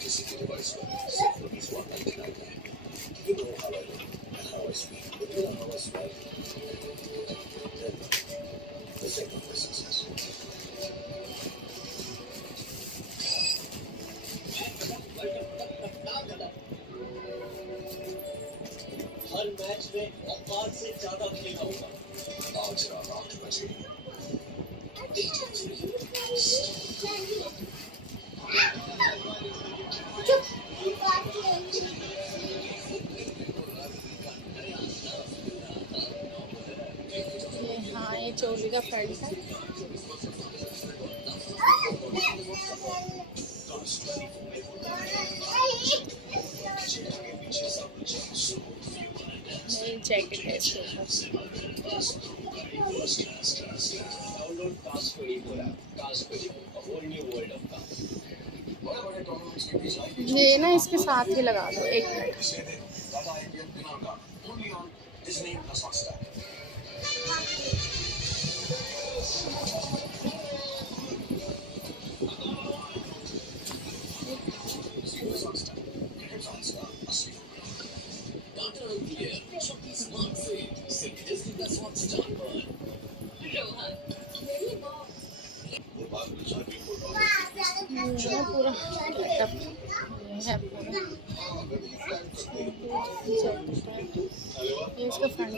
किसी के डिवाइस पर सिर्फ ₹199 है। You know how I look and how I speak, but you know how I smell. Then the second for success. Her match में औकात से ज्यादा खेलना होगा। आज रात 8 बजे हाँ, ये चोली का फ्रंट है। ये जैकेट है इसके ऊपर। ये ना इसके साथ ही लगा दो, 1 मिनट। पूरा सेटअप है पूरा। ये इसका फ्रंट